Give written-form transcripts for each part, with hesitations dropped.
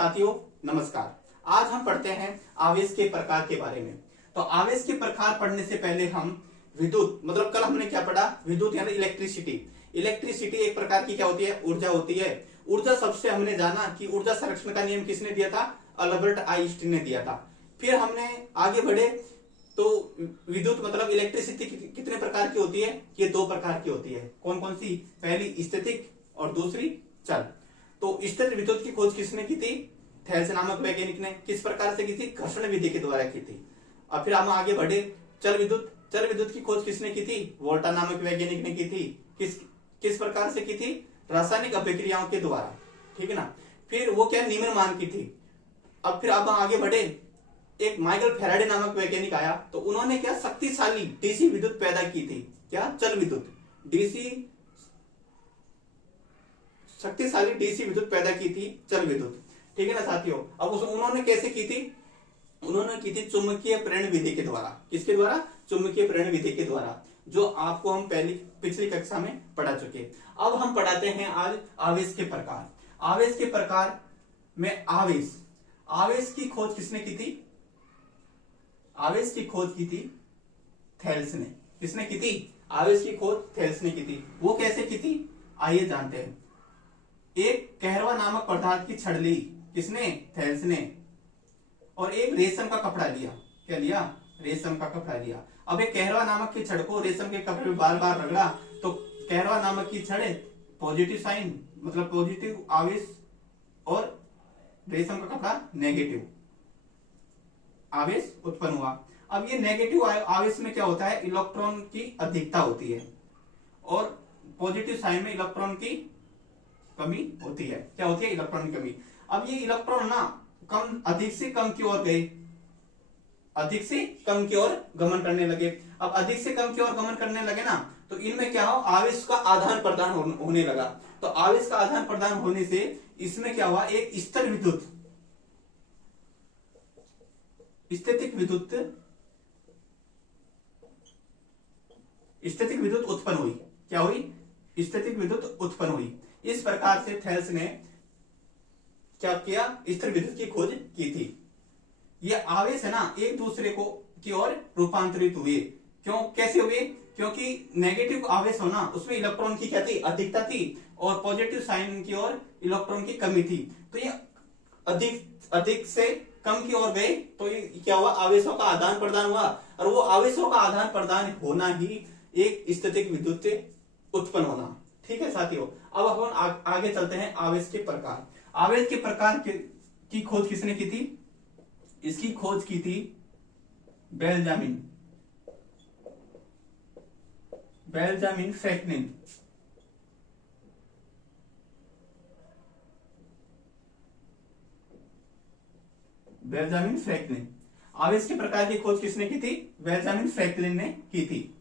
साथियों नमस्कार। आज हम पढ़ते हैं आवेश के प्रकार के बारे में। तो आवेश के प्रकार पढ़ने से पहले हम विद्युत मतलब कल हमने क्या पढ़ा, विद्युत यानी इलेक्ट्रिसिटी। इलेक्ट्रिसिटी एक प्रकार की क्या होती है, ऊर्जा होती है। ऊर्जा सबसे हमने जाना कि ऊर्जा संरक्षण का नियम किसने दिया था, अल्बर्ट आइंस्टीन ने दिया था। फिर हमने आगे बढ़े तो विद्युत मतलब इलेक्ट्रिसिटी कितने प्रकार की होती है, ये दो प्रकार की होती है। कौन कौन सी, पहली स्टैटिक और दूसरी चल। तो स्थिर विद्युत की खोज किसने की थी, थेल्स नामक वैज्ञानिक ने। किस प्रकार से की थी, घर्षण विधि के द्वारा की थी। अब फिर हम आगे बढ़े, चल विद्युत की खोज किसने की थी, वोल्टा नामक वैज्ञानिक ने की थी। किस प्रकार से की थी, रासायनिक अभिक्रियाओं के द्वारा, ठीक है ना। फिर वो क्या, नीमन की थी। अब फिर आप आगे बढ़े, एक माइकल फैराडे नामक वैज्ञानिक आया, तो उन्होंने क्या शक्तिशाली डीसी विद्युत पैदा की थी। क्या, चल विद्युत, डीसी शक्तिशाली डीसी विद्युत पैदा की थी, चल विद्युत, ठीक है ना साथियों। अब उन्होंने कैसे की थी, उन्होंने की थी चुंबकीय प्रेरण विधि के द्वारा। किसके द्वारा, चुंबकीय प्रेरण विधि के द्वारा, जो आपको हम पिछली कक्षा में पढ़ा चुके। अब हम पढ़ाते हैं आज आवेश के प्रकार। आवेश के प्रकार में आवेश की खोज किसने की थी, आवेश की खोज की थी थेल्स ने। किसने की थी, आवेश की खोज थेल्स ने की थी। वो कैसे की थी, आइए जानते हैं। एक कहरवा नामक पदार्थ की छड़ ली, किसने, थेल्स ने। और एक रेशम का कपड़ा लिया, क्या लिया, रेशम का कपड़ा लिया। अब एक कहरवा नामक की छड़ को रेशम के कपड़े में बार बार रगड़ा, तो कहरवा नामक की छड़ पॉजिटिव साइन मतलब पॉजिटिव आवेश और रेशम का कपड़ा नेगेटिव आवेश उत्पन्न हुआ। अब ये नेगेटिव आवेश में क्या होता है, इलेक्ट्रॉन की अधिकता होती है और पॉजिटिव साइन में इलेक्ट्रॉन की कमी होती है। क्या होती है, इलेक्ट्रॉन की कमी। अब ये इलेक्ट्रॉन ना अधिक से कम की ओर गए, अधिक से कम की ओर गमन करने लगे। अब अधिक से कम की ओर गमन करने लगे ना, तो इनमें क्या हो, आवेश का आदान प्रदान होने लगा। तो आवेश का आदान प्रदान होने से इसमें क्या हुआ, एक स्थिर विद्युत स्थितिक विद्युत उत्पन्न हुई। क्या हुई, स्थितिक विद्युत उत्पन्न हुई। इस प्रकार से थेल्स ने क्या किया, स्थिर विद्युत की खोज की थी। ये आवेश है ना, एक दूसरे को की ओर रूपांतरित हुए। क्यों, कैसे हुए, क्योंकि नेगेटिव आवेश होना उसमें इलेक्ट्रॉन की क्या थी, अधिकता थी, और पॉजिटिव साइन की ओर इलेक्ट्रॉन की कमी थी। तो ये अधिक से कम की ओर गए, तो ये क्या हुआ, आवेशों का आदान प्रदान हुआ। और वो आवेशों का आदान प्रदान होना ही एक स्थितिक विद्युत उत्पन्न होना। ठीक है साथियों। अब अपन आगे चलते हैं, आवेश के प्रकार। आवेश के प्रकार की खोज किसने की थी, इसकी खोज की थी बेंजामिन फ्रैंकलिन। बेंजामिन फ्रैंकलिन, आवेश के प्रकार की खोज किसने की थी, बेंजामिन फ्रैंकलिन ने की थी।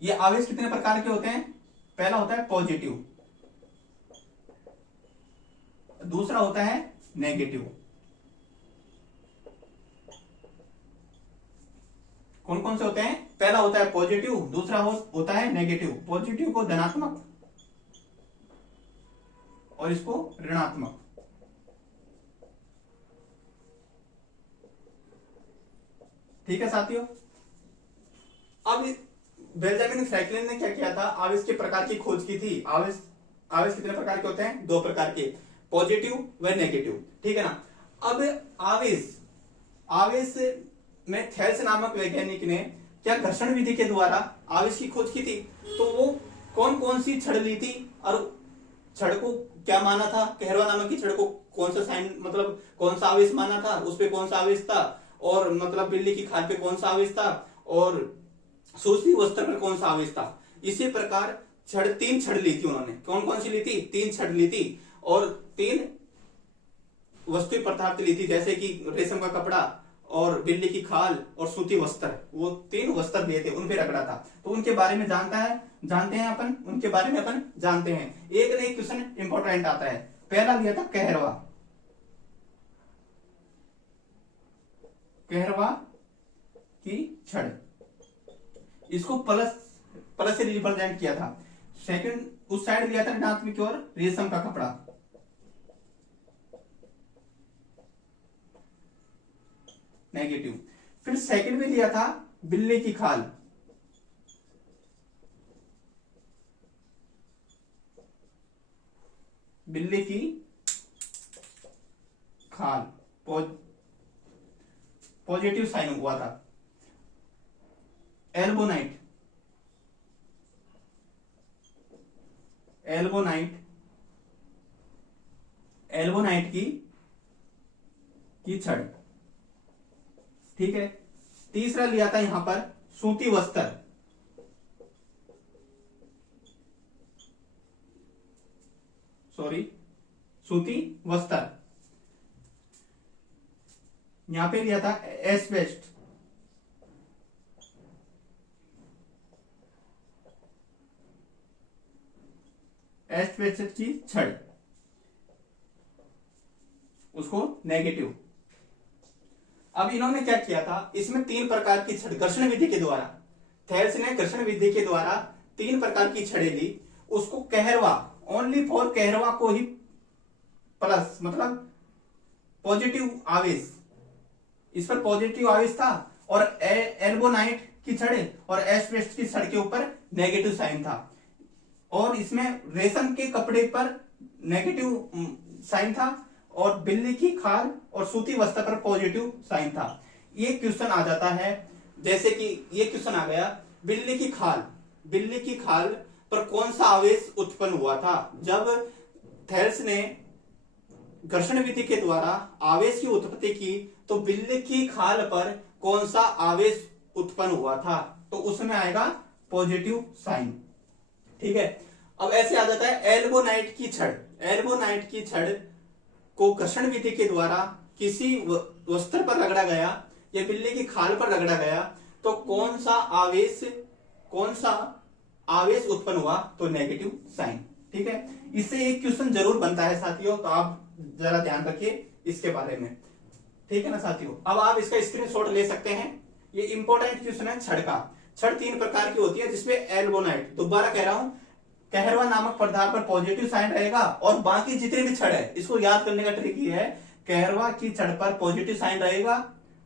ये आवेश कितने प्रकार के होते हैं, पहला होता है पॉजिटिव, दूसरा होता है नेगेटिव। कौन कौन से होते हैं, पहला होता है पॉजिटिव, दूसरा होता है नेगेटिव। पॉजिटिव को धनात्मक और इसको ऋणात्मक। ठीक है साथियों। अब बेंजामिन फ्रैंकलिन ने क्या किया था, आवेश के प्रकार की खोज की थी। आवेश कितने प्रकार के होते हैं, दो प्रकार के, पॉजिटिव व नेगेटिव, ठीक है ना। अब आवेश में थेल्स नामक वैज्ञानिक ने क्या घर्षण विधि के द्वारा आवेश की खोज की थी। तो वो कौन कौन सी छड़ ली थी, और छड़ को क्या माना था, कहरवा नामक की छड़ को कौन सा साइन मतलब कौन सा आवेश माना था, उस पे कौन सा आवेश था, और मतलब बिल्ली की खाल पे कौन सा आवेश था, और सूती वस्त्र पर कौन सा आवेश था। इसी प्रकार तीन छड़ ली थी उन्होंने। कौन कौन सी ली थी, तीन छड़ ली थी, और तीन वस्तु पदार्थ ली थी, जैसे कि रेशम का कपड़ा और बिल्ली की खाल और सूती वस्त्र। वो तीन वस्त्र लिए थे, उन पे रगड़ा था। तो उनके बारे में जानते हैं अपन, उनके बारे में अपन जानते हैं। एक ना एक क्वेश्चन इंपॉर्टेंट आता है। पहला लिया था कहरवा की छड़, इसको प्लस से रिप्रेजेंट किया था। सेकंड उस साइड लिया था ऋणात्मक की ओर रेशम का कपड़ा, नेगेटिव। फिर सेकंड में लिया था बिल्ली की खाल, बिल्ली की खाल पॉजिटिव साइन हुआ था। एल्बोनाइट, एल्बोनाइट, एल्बोनाइट की छड़, ठीक है। तीसरा लिया था यहां पर सूती वस्त्र, सॉरी सूती वस्त्र। यहां पे लिया था एस्बेस्ट, एस्बेस्ट की छड़, उसको नेगेटिव। अब इन्होंने क्या किया था, इसमें 3 प्रकार की छड़ घर्षण विधि के द्वारा, थेल्स ने घर्षण विधि के द्वारा 3 प्रकार की छड़ें ली, उसको कहरवा, ओनली फॉर कहरवा को ही प्लस, मतलब पॉजिटिव आवेश, इस पर पॉजिटिव आवेश था, और एल्बोनाइट की छड़े और एस्बेस्ट की छड़ के ऊपर नेगेटिव साइन था, और इसमें रेशम के कपड़े पर नेगेटिव साइन था, और बिल्ली की खाल और सूती वस्त्र पर पॉजिटिव साइन था। ये क्वेश्चन आ जाता है, जैसे कि ये क्वेश्चन आ गया, बिल्ली की खाल, बिल्ली की खाल पर कौन सा आवेश उत्पन्न हुआ था। जब थेल्स ने घर्षण विधि के द्वारा आवेश की उत्पत्ति की, तो बिल्ली की खाल पर कौन सा आवेश उत्पन्न हुआ था, तो उसमें आएगा पॉजिटिव साइन, ठीक है। अब ऐसे आ जाता है एल्बोनाइट की छड़, एल्बोनाइट की छड़ को घर्षण विधि के द्वारा किसी वस्त्र पर रगड़ा गया या बिल्ली की खाल पर रगड़ा गया, तो कौन सा आवेश उत्पन्न हुआ, तो नेगेटिव साइन, ठीक है। इससे एक क्वेश्चन जरूर बनता है साथियों, तो आप जरा ध्यान रखिए इसके बारे में, ठीक है ना साथियों। अब आप इसका स्क्रीनशॉट ले सकते हैं, ये इंपॉर्टेंट क्वेश्चन है छड़ का। छड़ 3 प्रकार की होती है, जिसमें एल्बोनाइट, दोबारा कह रहा हूं, कहरवा नामक पदार्थ पर पॉजिटिव साइन रहेगा, और बाकी जितने भी छड़ है, इसको याद करने का ट्रिक ये है, कहरवा की छड़ पर पॉजिटिव साइन रहेगा,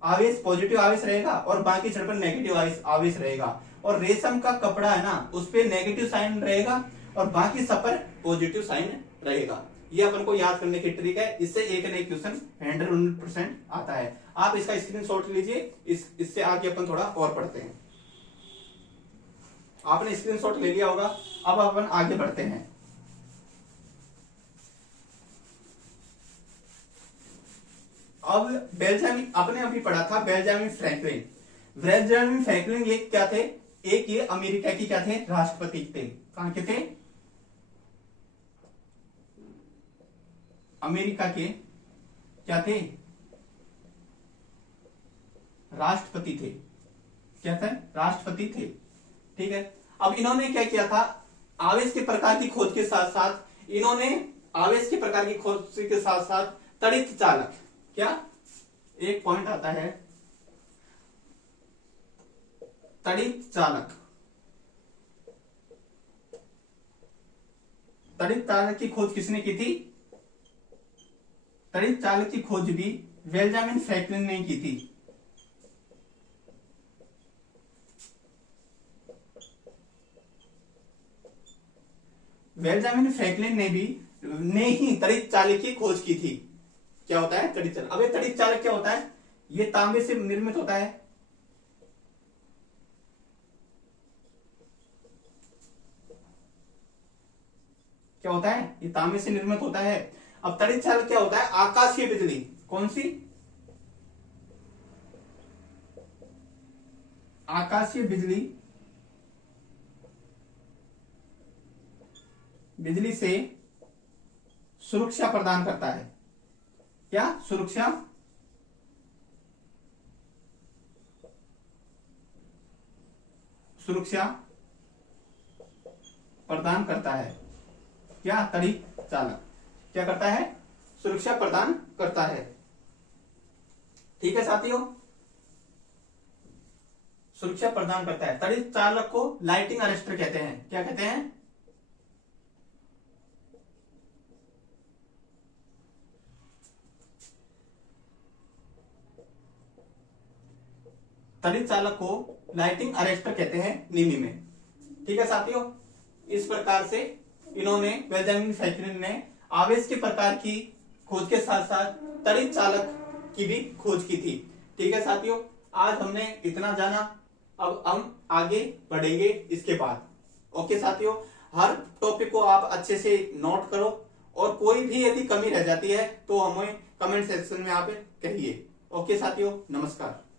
आवेश पॉजिटिव आवेश रहेगा, और बाकी छड़ पर नेगेटिव आवेश रहेगा, और रेशम का कपड़ा है ना, उस पर नेगेटिव साइन रहेगा, और बाकी सब पर पॉजिटिव साइन रहेगा। ये अपन को याद करने की ट्रिक है, इससे एक न एक क्वेश्चन 100% आता है। आप इसका स्क्रीनशॉट लीजिए, इससे आगे अपन थोड़ा और पढ़ते हैं। आपने स्क्रीनशॉट ले लिया होगा, अब अपन आगे बढ़ते हैं। अब बेंजामिन, आपने अभी पढ़ा था बेंजामिन फ्रैंकलिन। बेंजामिन फ्रैंकलिन ये क्या थे, एक ये अमेरिका की क्या थे, राष्ट्रपति थे। कहां के थे, अमेरिका के क्या थे, राष्ट्रपति थे, क्या थे, राष्ट्रपति थे, ठीक है। अब इन्होंने क्या किया था, आवेश के प्रकार की खोज के साथ साथ इन्होंने आवेश के प्रकार की खोज के साथ साथ तड़ित चालक, क्या एक पॉइंट आता है, तड़ित चालक, तड़ित चालक की खोज किसने की थी, तड़ित चालक की खोज भी बेंजामिन फ्रैंकलिन ने की थी। बेंजामिन फ्रैंकलिन ने ही तड़ित चालक की खोज की थी। क्या होता है तड़ित चालक, अब ये तड़ित चालक क्या होता है, ये तांबे से निर्मित होता है, क्या होता है, ये तांबे से निर्मित होता है। अब तड़ित चालक क्या होता है, आकाशीय बिजली, कौन सी, आकाशीय बिजली, बिजली से सुरक्षा प्रदान करता है, क्या सुरक्षा प्रदान करता है, क्या तड़ित चालक क्या करता है, सुरक्षा प्रदान करता है, ठीक है साथियों, सुरक्षा प्रदान करता है। तड़ित चालक को लाइटिंग अरेस्टर कहते हैं, क्या कहते हैं, त्वरित चालक को लाइटिंग अरेस्टर कहते हैं निमी में। ठीक है साथियों, इस प्रकार से इन्होंने बेंजामिन फ्रैंकलिन ने आवेश के प्रकार की खोज के साथ साथ त्वरित चालक की भी खोज की थी। ठीक है साथियों, आज हमने इतना जाना, अब हम आगे बढ़ेंगे इसके बाद। ओके साथियों, हर टॉपिक को आप अच्छे से नोट करो और कोई भी यदि कमी रह जाती है तो हमें कमेंट सेक्शन में आप कहिए। ओके साथियों, नमस्कार।